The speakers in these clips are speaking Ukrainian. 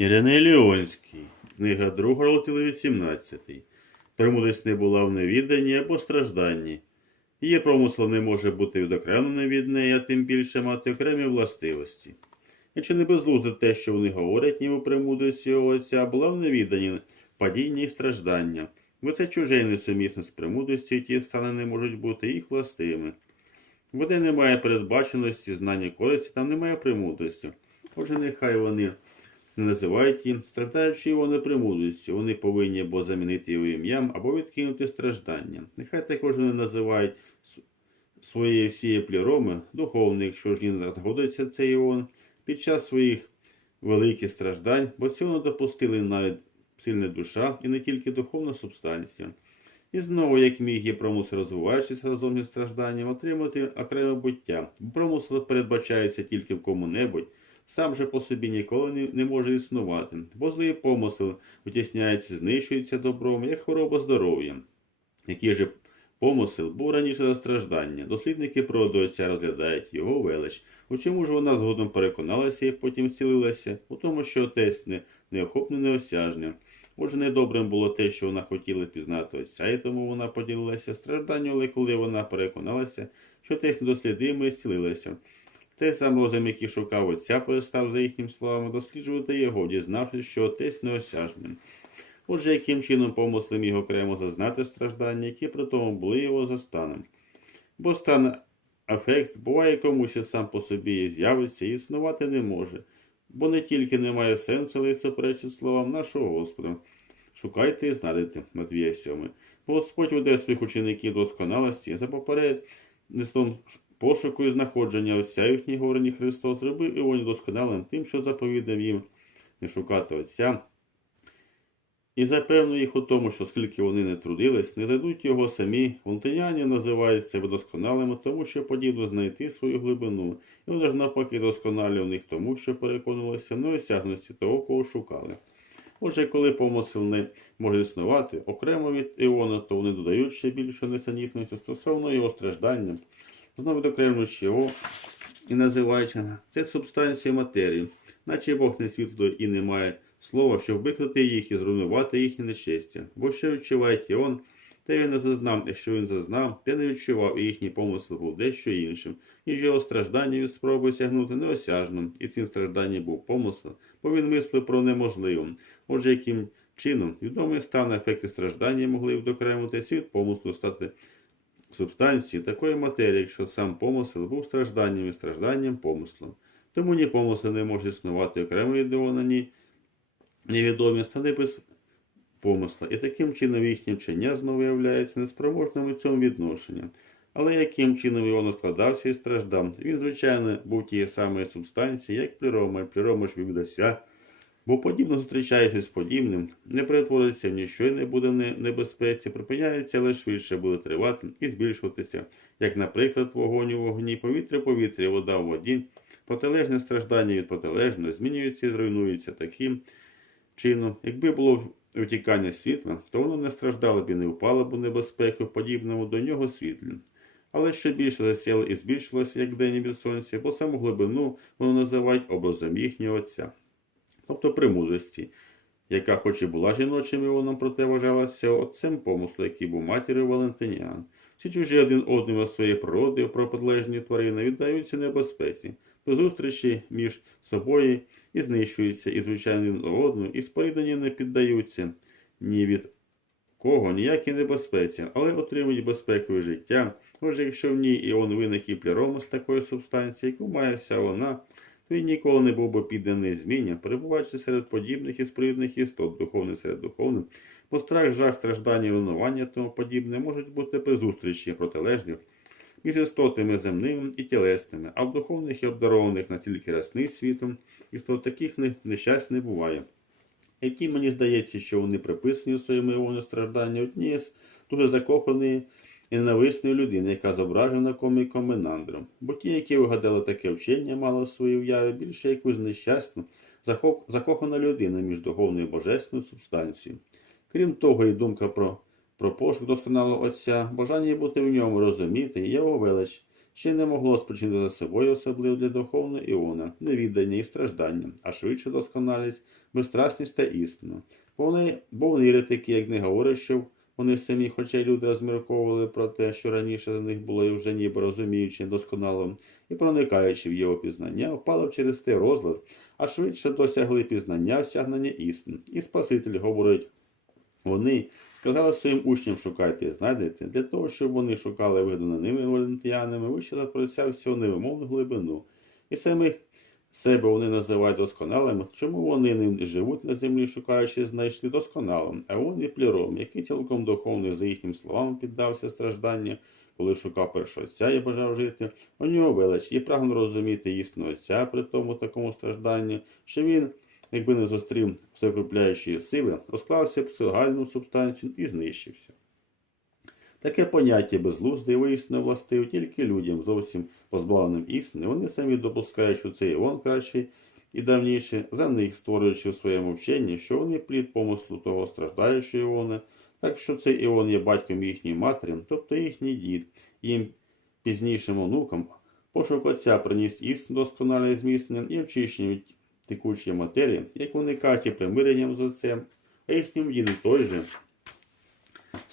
Іриней Ліонський, книга 2, розділ 18. Премудрість не була в невіданні або стражданні. Її промисел не може бути відокремлений від неї, а тим більше мати окремі властивості. І чи не безглуздо те, що вони говорять, ніби премудрість його отця була в невіданні, падіння і страждання, бо це чуже і несумісно з премудрістю, і ті стани не можуть бути їх властивими. Бо де немає передбаченості, знання користі, там немає премудрості. Отже, нехай вони не називають їм, страждаючи його непремудрістю, вони повинні або замінити його ім'ям, або відкинути страждання. Нехай також не називають своєї всієї пліроми духовною, якщо ж їм знаходиться цей іон, під час своїх великих страждань, бо цього не допустили навіть сильна душа і не тільки духовна субстанція. І знову, як міг є промисел, розвиваючись разом зі стражданням, отримати окреме буття. Бо Промисел передбачається тільки в кому-небудь, сам же по собі ніколи не, може існувати, бо злий помисел витісняється, знищується добром, як хвороба здоров'я. Який же помисел був раніше за страждання. Дослідники природи отця розглядають його велич. У чому ж вона згодом переконалася і потім зцілилася? У тому, що отець не, неохопне неосяжне. Отже, недобрим було те, що вона хотіла пізнати отця, і тому вона поділилася стражданням, але коли вона переконалася, що отець недослідимий і зцілилася. Той сам розум, який шукав отця, перестав, за їхніми словами, досліджувати його, дізнавшись, що отець неосяжний. Отже, яким чином помисли міг окремо зазнати страждання, які при тому були його за станом. Бо стан афект буває комусь і сам по собі і з'явиться і існувати не може, бо не тільки немає сенсу, але й суперечить словам нашого Господа. Шукайте і знайдете, Матвія 7. Бо Господь веде своїх учеників досконалості за попередництвом пошуку і знаходження Отця і їхній говорені Христос зробив його недосконалим тим, що заповідав їм не шукати Отця. І запевнив їх у тому, що скільки вони не трудились, не зайдуть його самі. Валентиняні називають себе досконалими, тому що подібно знайти свою глибину. І вони ж навпаки досконалі в них тому, що переконувалися в неосягності того, кого шукали. Отже, коли помисел не може існувати окремо від Іона, то вони додають ще більше несенітності стосовно його страждання, знову докремлюючи його і називаючи це субстанція матерії, наче Бог не світло і не має слова, щоб виклити їх і зруйнувати їхнє нещастя. Бо що відчуває Іон, те він не зазнав, якщо він зазнав, те не відчував, і їхній помисел був дещо іншим, ніж його страждання від спроби сягнути неосяжним, і цим стражданням був помисел, бо він мислив про неможливе. Отже, яким чином відомий стан ефекти страждання могли відокремити світ помислу стати субстанції такої матерії, якщо сам помисел був стражданням і стражданням помислом. Тому ні помисел не може існувати окремо від Іона, ні невідомі стани помисла, і таким чином їхнє вчення знову являється неспроможним у цьому відношенні. Але яким чином Іон складався і страждав? Він, звичайно, був тієї самої субстанції, як плірома, плірома ж віддався, бо подібно зустрічається з подібним, не перетвориться в ніщо і не буде небезпеці, припиняється, але швидше буде тривати і збільшуватися, як, наприклад, вогонь у вогні, повітря повітря, вода в воді, протилежне страждання від протилежного змінюється і зруйнується таким чином. Якби було витікання світла, то воно не страждало б і не впало б у небезпеку подібному до нього світлі. Але ще більше засіло і збільшилося, як день від сонця, бо саму глибину воно називають образом їхнього отця, тобто премудрості, яка, хоч і була жіночим іоном, проте вважалася отцем помислу, який був матір'ю Валентиніан. Всі чужі один одному своєю природою про подлежні тварини віддаються небезпеці, до зустрічі між собою і знищуються, і звичайно одному, і споріднені не піддаються ні від кого ніякій небезпеці, але отримують безпекове життя. Отже, якщо в ній іон виник і плірома з такої субстанції, яку має вся вона, він ніколи не був би підданий зміні, перебуваючи серед подібних і спорідних істот, духовний серед духовним, бо страх, жах, страждання, винування тому подібне можуть бути при зустрічі протилежних між істотами земними і тілесними, а в духовних і обдарованих настільки рясних світом, істот таких нещасть не буває. Які мені здається, що вони приписані у своєму страждання однієї дуже закоханої і ненависної людини, яка зображена коміком Менандром. Бо ті, які вигадали таке вчення, мали в своїй уяві більше якусь нещасну, закохана людина між духовною і божественною субстанцією. Крім того, і думка про, про пошук досконалого Отця, бажання бути в ньому, розуміти, його велич, ще не могло спричинити за собою особливо для духовного іона, невіддання і страждання, а швидше досконалість, безстрасність та істину. Бо вони, бо вони еретики, як не говорять, що вони самі, хоча й люди розмірковували про те, що раніше за них було і вже ніби розуміючи досконало і проникаючи в його пізнання, впали через те розлад, а швидше досягли пізнання, осягнення істин. І Спаситель говорить, вони сказали своїм учням шукайте і знайдете, для того, щоб вони шукали видано ними валентіянами, вище про ця всього невимовну глибину. І самих себе вони називають досконалими, чому вони не живуть на землі, шукаючи знайшли досконалим, а вони пліром, який цілком духовний, за їхнім словами, піддався страждання, коли шукав першого отця і бажав жити, у нього велич і прагнув розуміти істину отця при тому такому стражданні, що він, якби не зустрів всекрупляючої сили, розклався в псигальну субстанцію і знищився. Таке поняття безглузде і вияснено властиво тільки людям, зовсім позбавленим істини. Вони самі допускають, що цей Іон кращий і давніше за них, створюючи в своєму вченні, що вони плід помислу того страждаючого Іона, так що цей Іон є батьком їхньої матері, тобто їхній дід, їм пізнішим онукам. Пошук отця приніс істину досконале зміцнення і очищення текучої матерії, як уникаті примиренням з отцем, а їхнім дідом той же.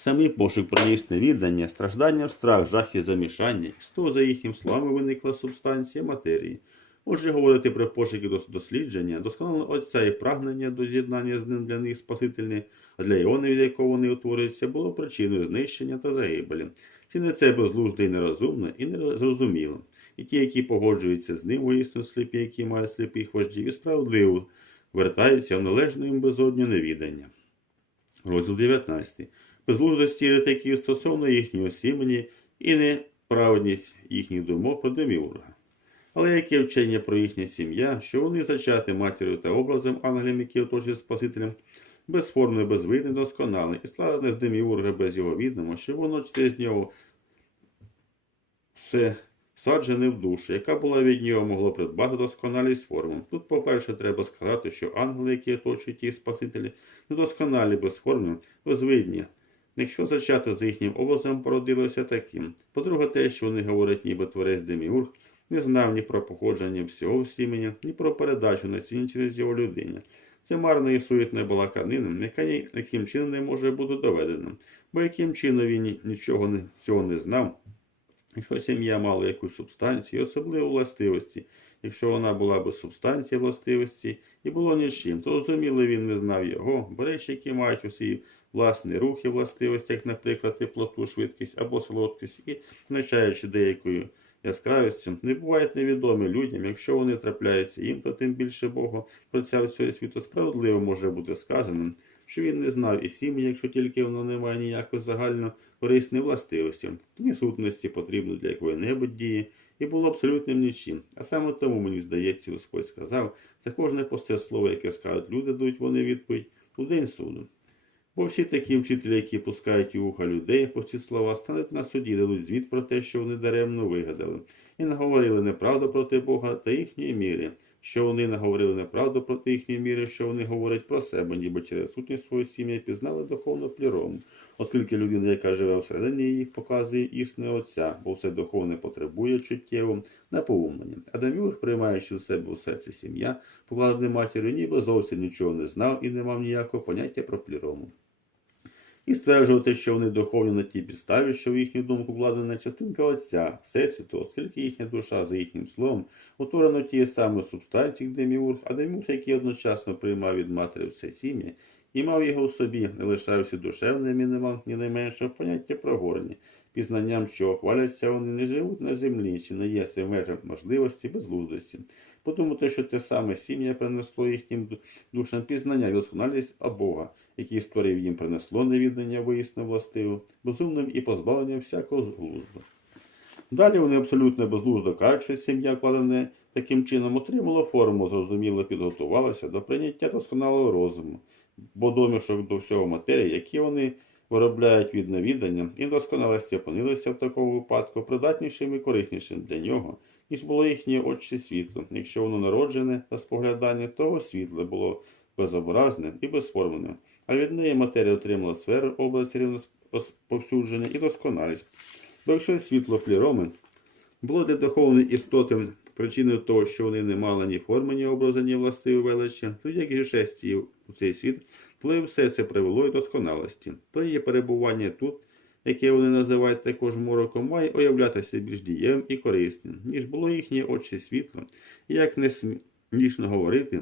Самий пошук приніс невіддання, страждання, страх, жах і замішання, і того за їхнім словами виникла субстанція матерії. Отже, говорити про пошуки дос- дослідження, досконалого отця і прагнення до з'єднання з ним для них спасительне, а для іони, від якого вони утворюються, було причиною знищення та загибелі. Чи не це безглузде і нерозумне, і незрозуміло. І ті, які погоджуються з ним, воїсно сліпі, які мають сліпих вождів, і справедливо вертаються в належну їм безодню невідання. Розділ 19. Безглуздості еретиків стосовно їхнього сімені і неправедність їхніх думок про деміурга. Але яке вчення про їхнє сім'я, що вони зачати матір'ю та образом ангелем, які оточують Спасителем, безформне, безвидне, досконале, і складене з деміурга без його відомо, що воно через нього все всаджене в душу, яка була від нього могло придбати досконалість форму. Тут, по-перше, треба сказати, що ангели, які оточують ті Спасителі, недосконалі, безформні, безвидні, якщо зачати за їхнім образом породилося таким. По-друге, те, що вони говорять, ніби творець Деміург, не знав ні про походження всього сімені, ні про передачу насіння через його людині. Це марна і суетна балаканина, яка яким чином не може бути доведена, бо яким чином він нічого не, цього не знав, якщо сім'я мала якусь субстанцію, особливо властивості, якщо вона була без субстанції властивості і було нічим, то зрозуміло він не знав його, бо речі, які мають усі власні рухи властивості, як, наприклад, теплоту, швидкість або солодкість, і навчаючи деякою яскравістю, не бувають невідомі людям, якщо вони трапляються їм, то тим більше Богу про ця всього світу справедливо може бути сказано, що він не знав і сім'ї, якщо тільки воно не має ніякої загально корисної властивості, ні сутності потрібно для якої-небудь дії, і було абсолютним нічим. А саме тому, мені здається, Господь сказав, за кожне посте слово, яке скажуть люди, дадуть вони відповідь у день суду. Бо всі такі вчителі, які пускають у вуха людей по ці слова, стануть на суді, дадуть звіт про те, що вони даремно вигадали, і наговорили неправду проти Бога та їхньої міри, що вони наговорили неправду проти їхньої міри, що вони говорять про себе, ніби через сутність свого сім'я пізнали духовну плірому, оскільки людина, яка живе всередині їх, показує істину Отця, бо все духовне потребує чуттєво наповнення. А Демюлих, приймаючи в себе у серці сім'я, покладене матір'ю, ніби зовсім нічого не знав і не мав ніякого поняття про плірому і стверджувати, що вони духовні на тій підставі, що в їхню думку вкладена частинка Отця, Всесвіту, оскільки їхня душа, за їхнім словом, утворена тієї самої субстанції, як деміург, а деміург, який одночасно приймав від матері все сім'я, і мав його у собі, не лишався душевним і ні найменшого поняття про горні, пізнанням, що хваляться вони не живуть на землі, чи не є це в межах можливості безглуздості. Подумати, що те саме сім'я принесло їхнім душам пізнання досконалість Бога, який створив їм принесло невідання виясно властиву, безумним і позбавленням всякого зглузду. Далі вони абсолютно безглуздо кажуть, що сім'я, вкладена таким чином, отримала форму, зрозуміло підготувалася до прийняття досконалого розуму, бо домішок до всього матерії, які вони виробляють від невідання, і досконалості опинилися в такому випадку придатнішим і кориснішим для нього, ніж було їхнє очі світло. Якщо воно народжене та споглядання, того світло було безобразним і безформеним, а від неї матерія отримала сферу область рівносповсюдження і досконалість. Бо якщо світло пліроми Було для духовної істоти причиною того, що вони не мали ні форми, ні образу, ні властиві величі, тоді як і шесті у цей світ, коли все це привело й досконалості, то її перебування тут, яке вони називають також мороком, має уявлятися більш дієвим і корисним, ніж було їхнє очі світло, і як не смішно говорити,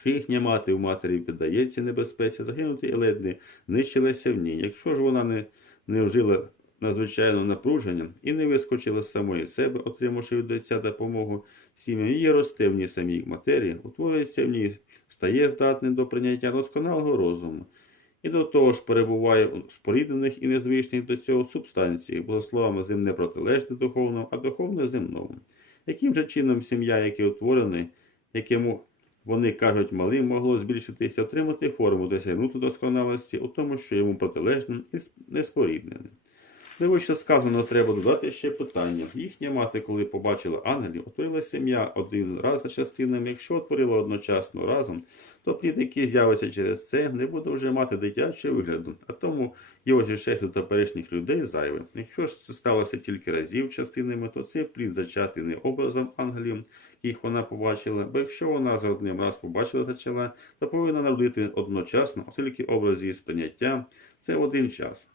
що їхня мати в матері піддається небезпеці загинути і ледь не нищилася в ній. Якщо ж вона не, не вжила надзвичайно напруження і не вискочила з самої себе, отримавши від отця допомогу сім'ям, її росте в ній самій матерії, утворюється в ній, стає здатним до прийняття досконалого розуму. І до того ж перебуває у споріднених і незвичних до цього субстанціях, бо словами земне протилежне духовному, а духовне земному. Яким же чином сім'я, яке утворене, якому вони кажуть малим, могло збільшитися, отримати форму, досягнути досконалості у тому, що йому протилежним і неспорідненим. Дивіться, сказано, треба додати ще питання. Їхня мати, коли побачила ангелів, утворила сім'я один раз за частинами. Якщо утворила одночасно разом, то плід, який з'явиться через це, не буде вже мати дитячого вигляду, а тому його зі шестю теперішніх людей зайве. Якщо ж це сталося тільки разів частинами, то цей плід зачатий не образом ангелів, яких вона побачила, бо якщо вона за одним раз побачила зачала, то повинна народити одночасно, оскільки образ її сприйняття це в один час.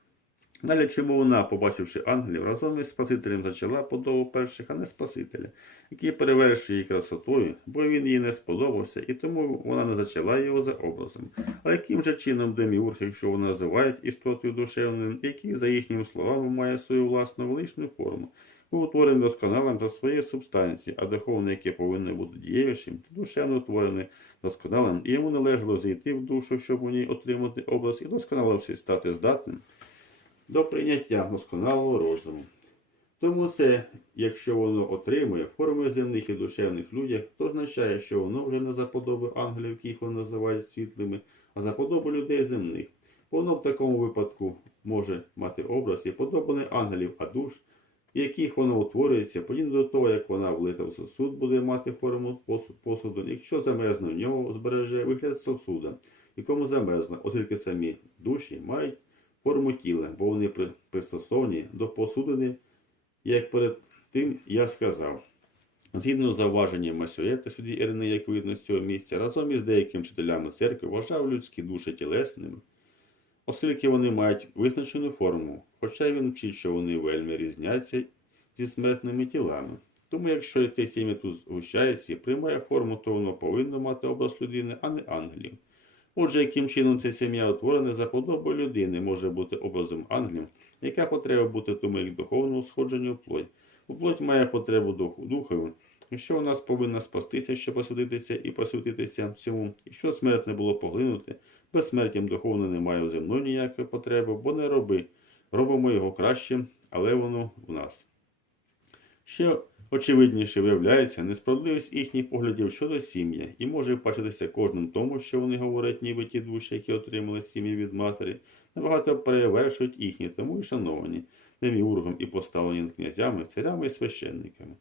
Далі чому вона, побачивши ангелів, разом із Спасителем зачала подобу перших, а не Спасителя, який перевершив її красотою, бо він їй не сподобався, і тому вона не зачала його за образом. А яким же чином Деміург, якщо вона називають істотою душевною, який, за їхніми словами, має свою власну величну форму, був утворений досконалим за своєї субстанції, а духовне, яке повинно бути дієвішим, душевно утворене досконалим, і йому належало зайти в душу, щоб у ній отримати образ, і досконалившись стати здатним до прийняття досконалого розуму. Тому це, якщо воно отримує форми земних і душевних людях, то означає, що воно вже не за подоби ангелів, яких вони називають світлими, а за подобу людей земних. Воно в такому випадку може мати образ і подобу не ангелів, а душ, в яких воно утворюється, подібно до того, як вона влита в сосуд, буде мати форму посуд, посуду, якщо замерзне в нього, збереже вигляд сосуда, якому замерзне, оскільки самі душі мають форму тіла, бо вони пристосовані до посудини, як перед тим я сказав. Згідно з зауваженням Масюєта, судді Ірини, як видно з цього місця, разом із деякими вчителями церкви вважав людські душі тілесними, оскільки вони мають визначену форму, хоча він вчить, що вони вельми різняться зі смертними тілами. Тому, якщо те сім'я тут згущається і приймає форму, то воно повинно мати образ людини, а не ангелів. Отже, яким чином ця сім'я утворена за подобою людини може бути образом ангелів, яка потреба бути тому як духовному сходженню в плоть. У плоть має потребу духу духову, якщо вона повинна спастися, щоб посвятитися і посвятитися всьому, якщо смерть не було поглинути, безсмертям духовно немає в земної ніякої потреби, бо не роби. Робимо його краще, але воно в нас. Ще очевидніше виявляється несправедливість їхніх поглядів щодо сім'ї, і може бачитися кожним тому, що вони говорять, ніби ті душі, які отримали сім'ї від матері, набагато перевершують їхні, тому і шановані деміургом і поставлені князями, царями і священниками.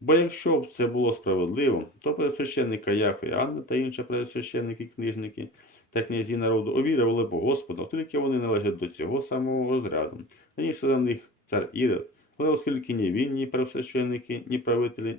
Бо якщо б це було справедливо, то предсвященника Яфи, Анна та інші предсвященники, книжники та князі народу увірували б Господа, тільки вони належать до цього самого розряду. Раніше за них цар Ірод, але оскільки ні він, ні первосвященники, ні правителі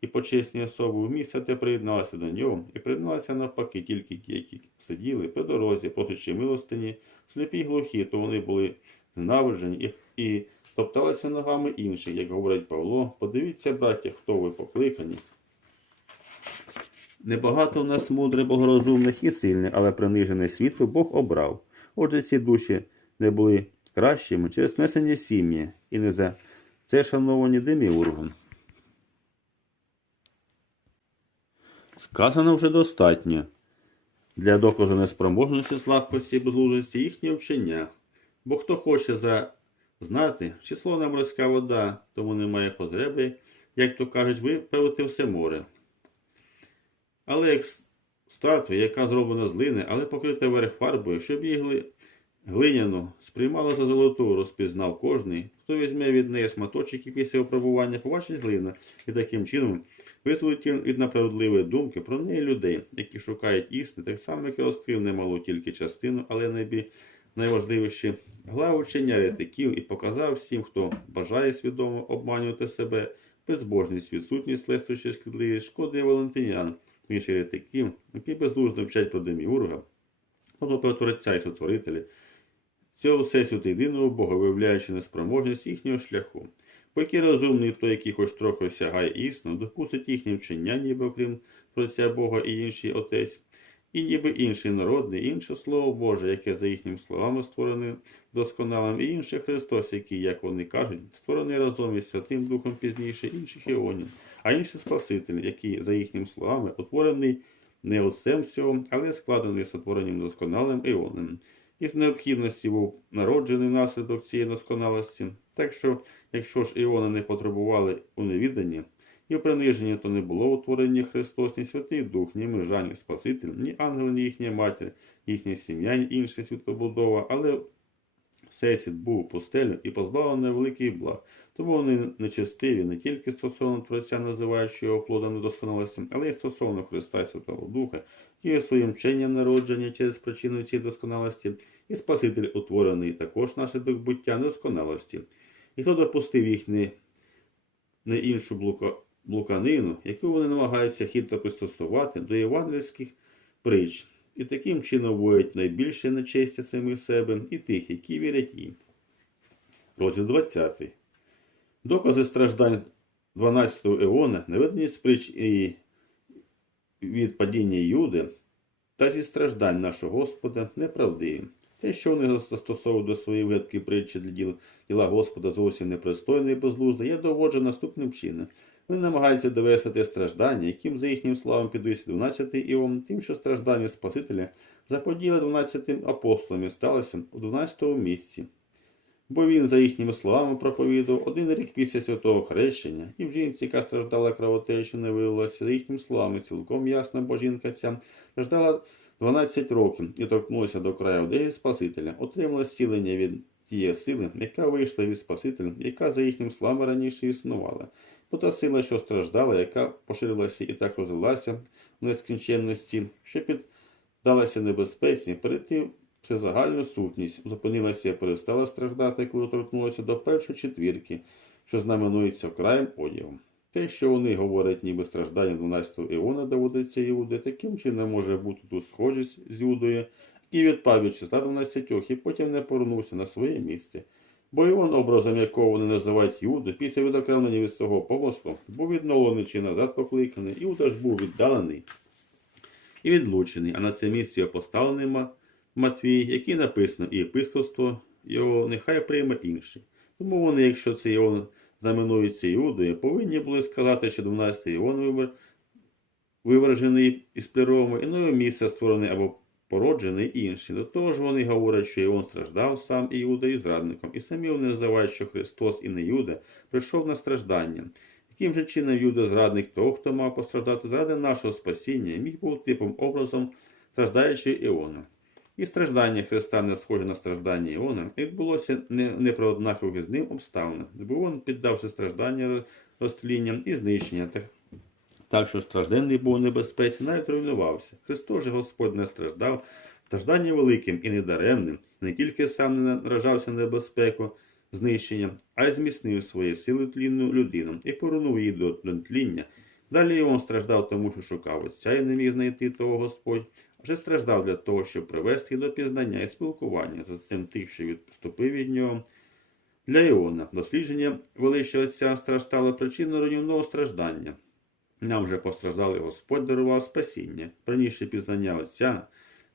і почесні особи в місця те приєдналися до нього, і приєдналися навпаки тільки ті, які сиділи по дорозі, просячи милостині, сліпі й глухі, то вони були знавиджені і, і топталися ногами інших, як говорить Павло. Подивіться, браття, хто ви покликані. Небагато в нас мудрих, богорозумних і сильних, але принижене світло Бог обрав. Отже, ці душі не були кращими через несення сім'ї і не за це шановані деміургом. Сказано вже достатньо для доказу неспроможності, слабкості і безлужності їхнє вчення. Бо хто хоче за... знати, число на морська вода, тому немає потреби, як то кажуть, виправити все море. Але як статуя, яка зроблена з глини, але покрита верх фарбою, щоб її гли... глиняну сприймала за золоту, розпізнав кожний, хто візьме від неї шматочок і після опробування побачить глину, і таким чином визволить від неправдливої думки про неї людей, які шукають істини, так само, як і розкрив немалу тільки частину, але найбі... найважливіші. Главу вчення ретиків і показав всім, хто бажає свідомо обманювати себе, безбожність, відсутність лестощі шкідливість, шкоди валентинян, інших еретиків, які бездужно вчать про деміурга, Творця і Сотворителя, цього всесвіту єдиного Бога, виявляючи неспроможність їхнього шляху. Бо який розумний той, який хоч трохи осягає істину, допустить їхнє вчення, ніби окрім Творця Бога і інший Отець, і ніби інший народний, інше Слово Боже, яке за їхніми словами створене досконалим, і інший Христос, який, як вони кажуть, створений разом із Святим Духом пізніше інших іонів, а інший Спаситель, який, за їхніми словами, утворений не отцем всього, але складений сотворенням досконалим іоном. Із необхідності був народжений внаслідок цієї досконалості. Так що, якщо ж іони не потребували у невіданні, і в приниженні то не було утворення Христос, ні Святий Дух, ні межа, ні Спаситель, ні ангел, ні їхня матір, їхня сім'я, ні інша світобудова, але всесвіт був пустелю і позбавлений великих благ. Тому вони нечестиві не тільки стосовно Творця, називаючи його плодом недосконалості, але й стосовно Христа і Святого Духа, є своїм вченням народження через причину цієї досконалості, і Спаситель утворений також наслідок буття недосконалості. І хто допустив їх не, не іншу блука, блуканину, яку вони намагаються хитро пристосувати до євангельських притч, і таким чином воють найбільше нечестя самих себе і тих, які вірять їм. Розділ 20. Докази страждань 12-го еона, наведені з притч і від падіння Юди та зі страждань нашого Господа неправдиві. Те, що вони застосовують до своєї вигадки притчі для діла Господа зовсім непристойне і безглузде, я доводжу наступним чином. Вони намагаються довести страждання, яким за їхнім словом підвисить 12 іон, тим, що страждання Спасителя заподіли 12 апостолам і сталося у 12 місці. Бо він, за їхніми словами, проповідував один рік після святого хрещення, і в жінці, яка страждала кровотечу, не виявилася, за їхніми словами, цілком ясно, бо жінка ця страждала 12 років і торкнулася до краю одежі Спасителя, отримала зцілення від тієї сили, яка вийшла від Спасителя, яка, за їхнім словами, раніше існувала. Бо та сила, що страждала, яка поширилася і так розвилася в нескінченності, що піддалася небезпеці, перейти всезагальну сутність, зупинилася і перестала страждати, коли торкнулася до першої четвірки, що знаменується вкраєм одягом. Те, що вони говорять, ніби страждання 12 Іона доводиться Іуди, таким чином може бути тут схожість з Іудою, і відпав від числа 12, і потім не повернувся на своє місце. Бо Іон, образом якого вони називають Іуду, після відокремлення від свого помислу, був відновлений чи назад покликаний, Іуда ж був віддалений і відлучений, а на це місце його поставлений Ма- Матвій, який написано, і єпископство його нехай прийме інший. Тому вони, якщо це Іон знаменується Іудою, повинні були сказати, що 12-й Іон вибор, вивержений із пліровами, і нове місце створений або породжений інший. До того ж вони говорять, що Іон страждав сам Іуда і зрадником, і самі вони називають, що Христос і не Юда прийшов на страждання. Яким же чином Юда зрадник того, хто мав постраждати заради нашого спасіння, міг був типом образом страждаючого Іона. І страждання Христа не схоже на страждання Іона, відбулося не, не про однакові з ним обставини, бо він, піддавши страждання розтлінням і знищення, так, що стражденний був у небезпеці, навіть руйнувався. Христос же Господь не страждав, страждання великим і недаремним, не тільки сам не наражався на небезпеку знищення, а й зміцнив свої сили тлінну людину і порунув її до, тління. Далі він страждав тому, що шукав отця і не міг знайти того Господь, а вже страждав для того, щоб привести до пізнання і спілкування з отцем тих, що відступив від нього. Для Іона дослідження величчя Отця страждало причиною руйнівного страждання. Нам вже постраждали Господь дарував спасіння, раніше пізнання Отця.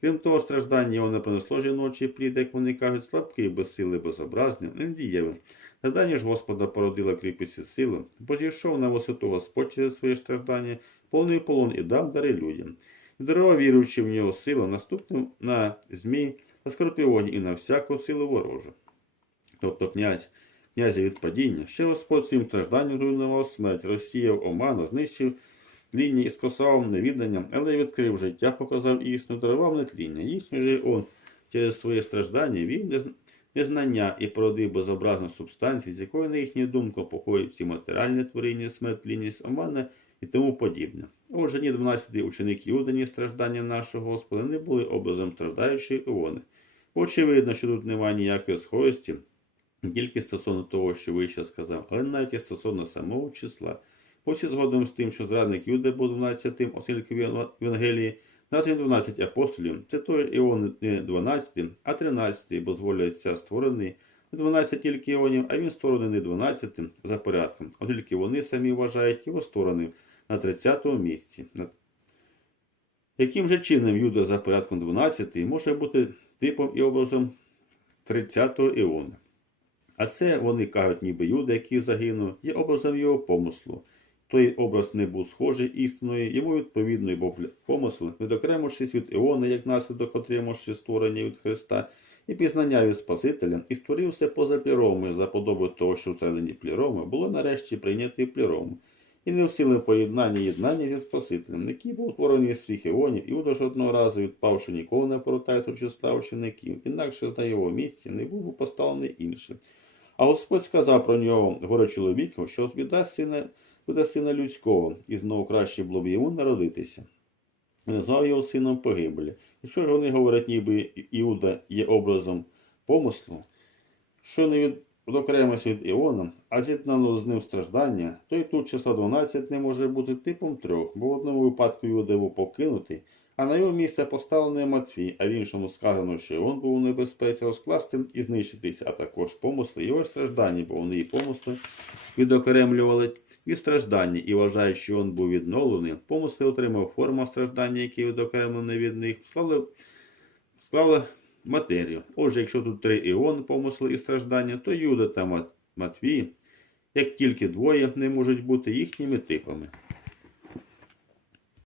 Крім того, страждання його не принесло жіночий плід, як вони кажуть, слабкий, безсилий, безобразний, недієвий. Страждання ж Господа породило кріпість і силу, бо зійшов на висоту Господь через своє страждання, повний полон і дав дари людям. І дарував віруючи в нього силу, наступним на змій, на скорпіоні і на всяку силу ворожу. Тобто князь, князя від падіння, ще Господь своїм стражданням руйнував смерть, розсіяв оману, знищив тління і скосав невідання, але відкрив життя, показав істину, дарував нетління. Їхнє же он через своє страждання вів незнання і породив безобразну субстанцію, з якої, на їхню думку, походять всі матеріальні творіння, смерть, тлінність, омана і тому подібне. Отже, ні 12 учеників Юдані страждання нашого Господа не були образом страдаючої Іони. Очевидно, що тут немає ніякої схожості не тільки стосовно того, що вище сказав, але навіть і стосовно самого числа. Бо всі згодом з тим, що зрадник Юда був 12-тим, оскільки в Євангелії названі 12 апостолів, це той Іон не 12, а 13, бо зволяться створений не 12 тільки Іонів, а він створений не 12 за порядком, оскільки вони самі вважають його сторони на 30-му місці. Яким же чином Юда за порядком 12 може бути типом і образом 30-го Іона? А це вони кажуть, ніби Юда, який загинув, є образом його помислу. Той образ не був схожий істиною, йому відповідно, бо помисл, відокремившись від Іона, як наслідок отримавши створення від Христа і пізнання від Спасителя, і створився поза пліромою за подобою того, що всередині пліроми було нарешті прийняти плірому. І не в силі поєднання єднання зі Спасителем, який був утворений з всіх іонів, Іуда ж одного разу відпавши ніколи не повертається в числа учеників, інакше на його місці не був поставлений інший. А Господь сказав про нього горе чоловіку, що віддасть сина, видасть сина людського, і знову краще було б йому народитися. І назвав його сином погибелі. Якщо ж вони говорять, ніби Іуда є образом помислу, що не від окремося від Іона, а з'єднано з ним страждання, то і тут число 12 не може бути типом трьох, бо в одному випадку був покинутий, а на його місце поставлений Матвій, а в іншому сказано, що Іон був у небезпеці розкласти і знищитися, а також помисли його страждання, бо вони і помисли відокремлювали від страждання і вважають, що він був відновлений. Помисли отримав форму страждання, які відокремлені від них, склали, склали матерію. Отже, якщо тут три іони помисли і страждання, то Юда та Мат- Матвій, як тільки двоє, не можуть бути їхніми типами.